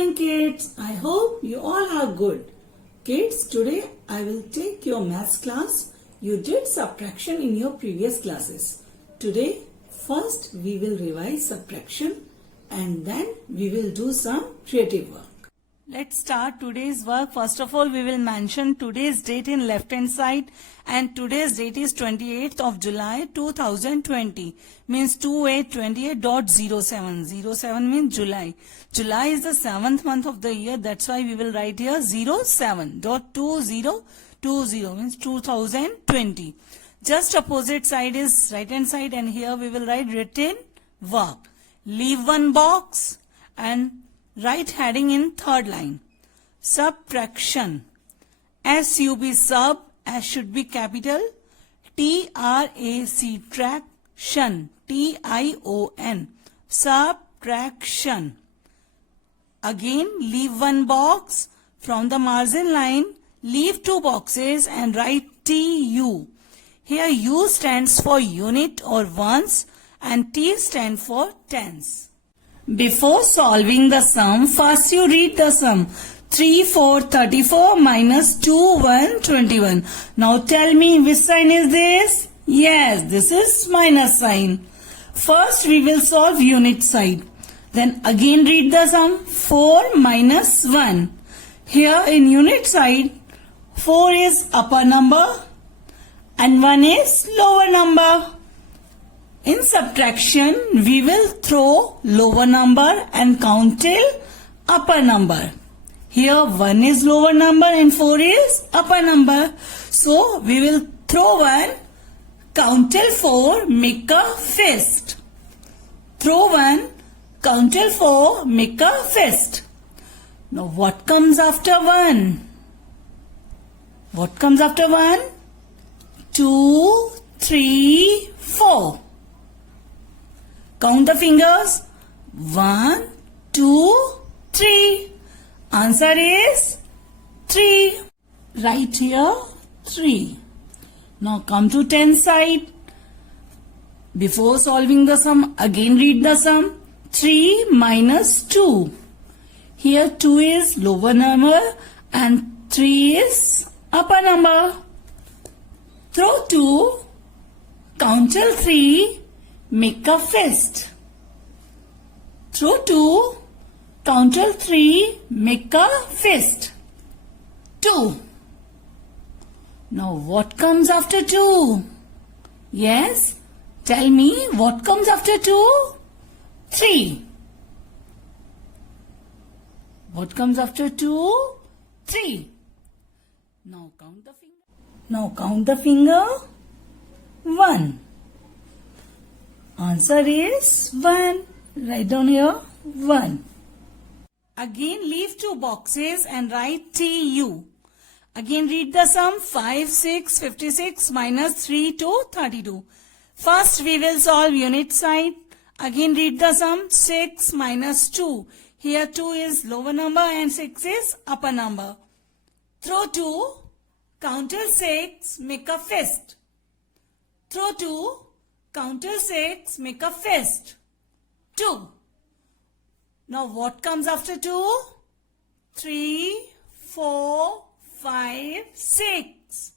morning kids. I hope you all are good. Kids, today I will take your maths class. You did subtraction in your previous classes. Today, first we will revise subtraction and then we will do some creative work. Let's start today's work. First of all, we will mention today's date in left hand side, and today's date is 28th of July 2020. Means 2828.07. 07 means July. July is the 7th month of the year. That's why we will write here 07.2020 means 2020. Just opposite side is right hand side, and here we will write written work. Leave one box and write heading in third line. Subtraction. S-U-B sub. S should be capital. T-R-A-C traction. T-I-O-N. Subtraction. Again, leave one box. From the margin line, leave two boxes and write T-U. Here U stands for unit or ones and T stands for tens. Before solving the sum, first you read the sum. 3, 4, 34 minus 2, 1, 21. Now tell me which sign is this? Yes, this is minus sign. First we will solve unit side. Then again read the sum. 4 minus 1. Here in unit side, 4 is upper number and 1 is lower number. In subtraction, we will throw lower number and count till upper number. Here 1 is lower number and 4 is upper number. So we will throw 1, count till 4, make a fist. Throw 1, count till 4, make a fist. Now what comes after 1? What comes after 1? 2, 3, 4. Count the fingers. 1, 2, 3. Answer is 3. Write here 3. Now come to 10 side. Before solving the sum, again read the sum. 3 minus 2. Here 2 is lower number and 3 is upper number. Throw 2, count till 3. Make a fist. Throw 2, count till 3, make a fist. 2. Now what comes after 2? Yes, tell me what comes after 2? 3. What comes after 2? 3. Now count the finger. Now count the finger. 1. Answer is 1. Write down here 1. Again leave two boxes and write TU. Again read the sum. 5, 6, 56 minus 3 to 32. First we will solve unit side. Again read the sum. 6 minus 2. Here 2 is lower number and 6 is upper number. Throw 2, count till 6, make a fist. Throw 2, count till 6, make a fist. 2. Now what comes after 2? 3, 4, 5, 6.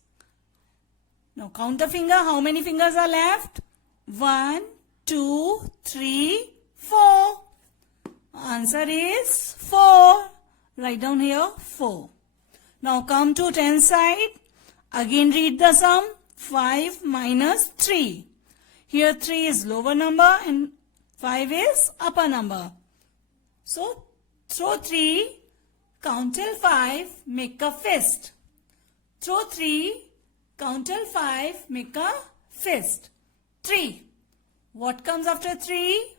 Now count the finger. How many fingers are left? 1, 2, 3, 4. Answer is 4. Write down here 4. Now come to 10 side. Again read the sum. 5 minus 3. Here 3 is lower number and 5 is upper number. So throw 3, count till 5, make a fist. Throw 3, count till 5, make a fist. 3. What comes after 3?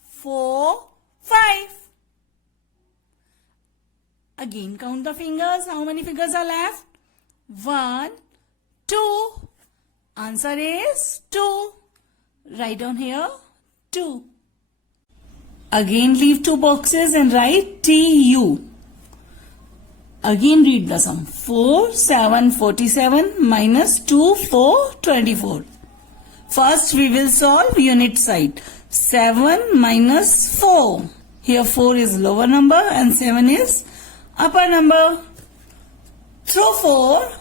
4, 5. Again count the fingers. How many fingers are left? 1, 2. Answer is 2. Write down here 2. Again leave two boxes and write TU. Again read the sum. 4, 7, 47 minus 2, 4, 24. First we will solve unit side. 7 minus 4. Here 4 is lower number and 7 is upper number. Throw 4,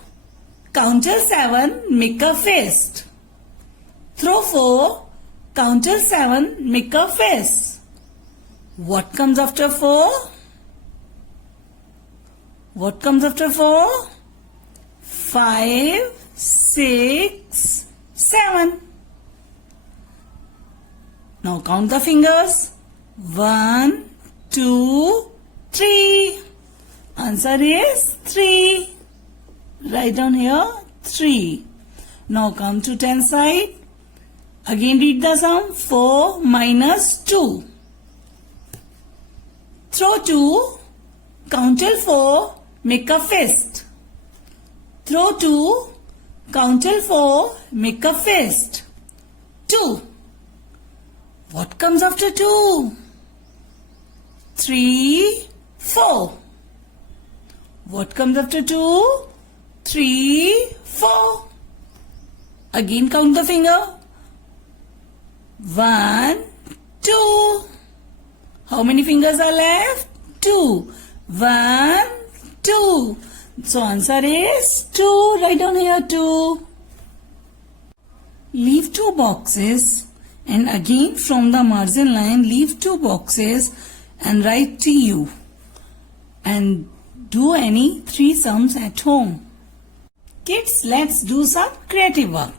count till 7, make a fist. Throw 4, count till 7, make a fist. What comes after 4? What comes after 4? 5, 6, 7. Now count the fingers. 1, 2, 3. Answer is 3. Write down here 3. Now come to 10 side. Again read the sum. 4 minus 2. Throw 2. Count till 4. Make a fist. Throw 2. Count till 4. Make a fist. 2. What comes after 2? 3, 4. What comes after 2? 3, 4. Again count the finger. 1, 2. How many fingers are left? 2. 1, 2. So answer is 2. Write down here 2. Leave 2 boxes and again from the margin line leave 2 boxes and write TU and do any 3 sums at home. Kids, let's do some creative work.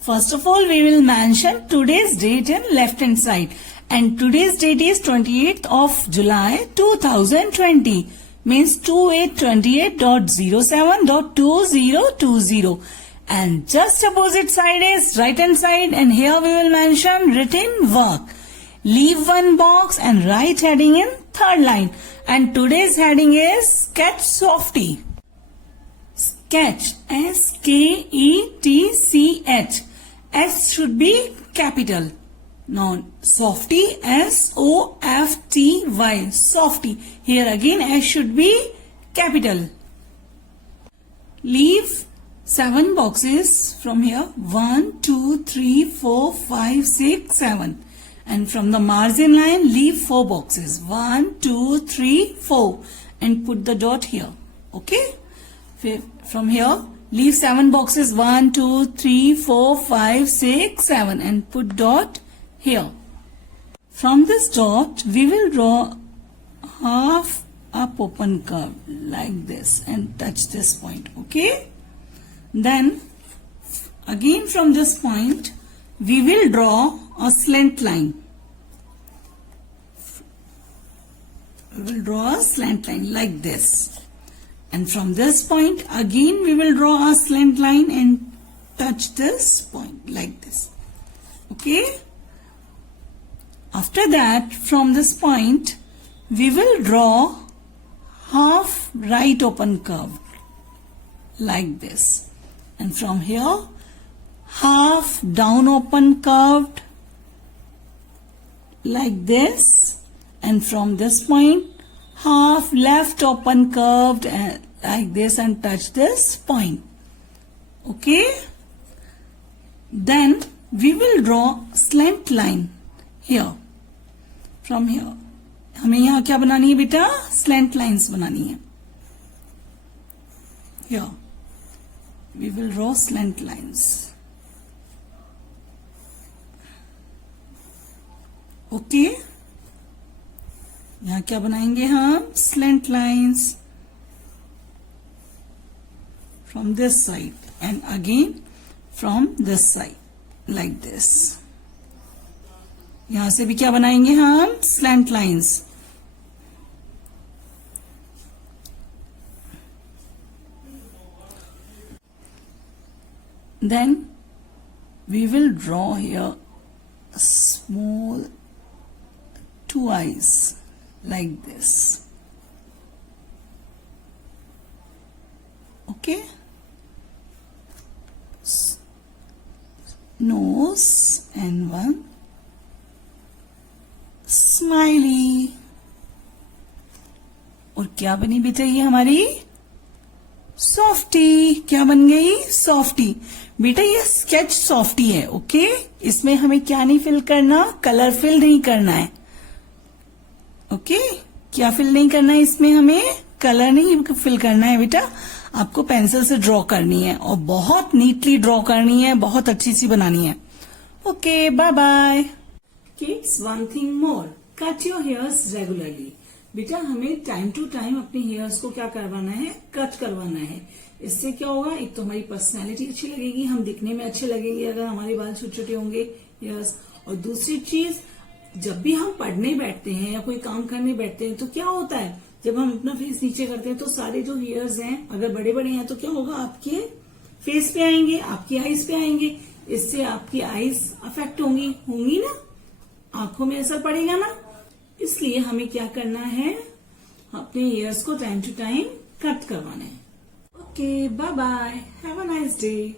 First of all, we will mention today's date in left hand side, and today's date is 28th of July 2020, means 2828.07.2020, and just opposite side is right hand side, and here we will mention written work. Leave 1 box and write heading in 3rd line, and today's heading is Sketch Softy. Sketch, S-K-E-T-C-H. S should be capital. Now Softy, S-O-F-T-Y. Softy. Here again S should be capital. Leave 7 boxes from here. 1, 2, 3, 4, 5, 6, 7. And from the margin line leave 4 boxes. 1, 2, 3, 4. And put the dot here. Okay. From here leave 7 boxes. 1, 2, 3, 4, 5, 6, 7. And put dot here. From this dot we will draw half up open curve like this and touch this point. Okay. Then again from this point we will draw a slant line. We will draw a slant line like this. And from this point again we will draw a slant line and touch this point like this. Okay. After that, from this point we will draw half right open curve like this. And from here half down open curved like this. And from this point half left open curved like this and touch this point. Okay. Then we will draw slant line here. From here हमें यहाँ क्या बनानी है बेटा? Slant lines बनानी है. Here we will draw slant lines. Okay. यहाँ क्या बनाएंगे हम? Slant lines from this side and again from this side like this. यहां से भी क्या बनाएंगे हम? Slant lines. Then we will draw here a small 2 eyes like this. Okay. Nose and one smiley. और क्या बनी बेटा ये हमारी? सॉफ्टी. क्या बन गई? सॉफ्टी. बेटा ये स्केच सॉफ्टी है. ओके. इसमें हमें क्या नहीं फिल करना? कलर फिल नहीं करना है. ओके, क्या फिल नहीं करना है इसमें, हमें कलर नहीं फिल करना है बेटा, आपको पेंसिल से ड्रॉ करनी है और बहुत नीटली ड्रॉ करनी है, बहुत अच्छी सी बनानी है। Okay, bye bye. Kids, one thing more, cut your hairs regularly. बेटा हमें टाइम टू टाइम अपने हेयर्स को क्या करवाना है, कट करवाना है। इससे क्या होगा, एक तो हमारी पर्सनैलिटी अच्छी लगेगी, हम दिखने में अच्छे लगेंगे अगर हमारे बाल छोटे छोटे होंगे हेयर्स। और दूसरी चीज, जब भी हम पढ़ने बैठते हैं या कोई काम करने बैठते हैं तो क्या होता है, जब हम अपना फेस नीचे करते हैं तो सारे जो हेयर्स हैं अगर बड़े बड़े हैं तो क्या होगा, आपके फेस पे आएंगे, आपकी आईज पे आएंगे। इससे आपकी आईज अफेक्ट होंगी ना, आंखों में असर पड़ेगा ना। इसलिए हमें क्या करना है, अपने हेयर्स को टाइम टू टाइम कट करवाना है। Okay, bye bye, have a nice day.